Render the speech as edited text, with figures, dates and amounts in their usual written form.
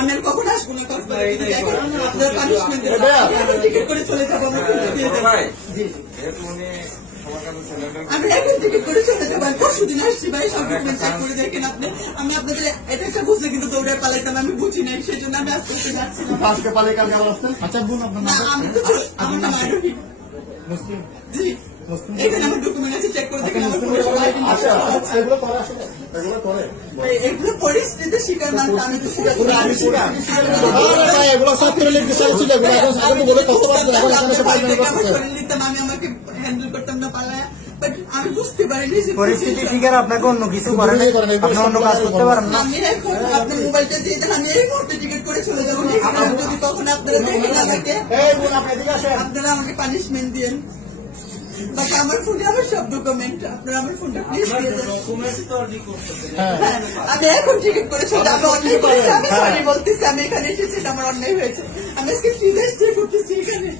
আমি কখন আসবো না টিকিট করে চলে যাবো আমি এখন টিকিট করে চলে যাবো পরশু দিন আসছি ভাই সব ডকুমেন্ট চেক করে দেখেন আপনি আমি আপনাদের এটা একটা বুঝলে কিন্তু দৌড়ে পালাইতাম আমি বুঝি নাই সেই জন্য আমি আস্তে আস্তে যাচ্ছি আজকে পালাই কালকে আবার আসতেন আচ্ছা বোন আপনার আমি তো আমার নাম আরোহী মুসলিম জি এখানে আমার ডকুমেন্ট আছে চেক করে দেখেন এগুলো পরিস্থিতি শিকার না আমি তো এগুলো ছাত্রলীগ বিষয় ছিল আমি আমাকে হ্যান্ডেল করতাম না পালায় আমি বুঝতে পারিনি পরিস্থিতি শিকার আপনাকে অন্য কিছু করেন আপনি অন্য কাজ করতে পারেন না আমি এখন আপনার মোবাইলটা দিয়ে দেন আমি এই মুহূর্তে টিকিট করে চলে যাবো যদি তখন আপনারা দেখেন আমাকে আপনারা আমাকে পানিশমেন্ট দিন বাট আমার ফোনে আমার সব ডকুমেন্ট আপনারা আমার ফোনটা প্লিজ দিয়ে দেন আমি এখন টিকিট করে চলে যাবো অন্যায় করেছি আমি সরি বলতেছি আমি এখানে এসেছি আমার অন্যায় হয়েছে আমি আজকে ফিরে এসেছি করতেছি এখানে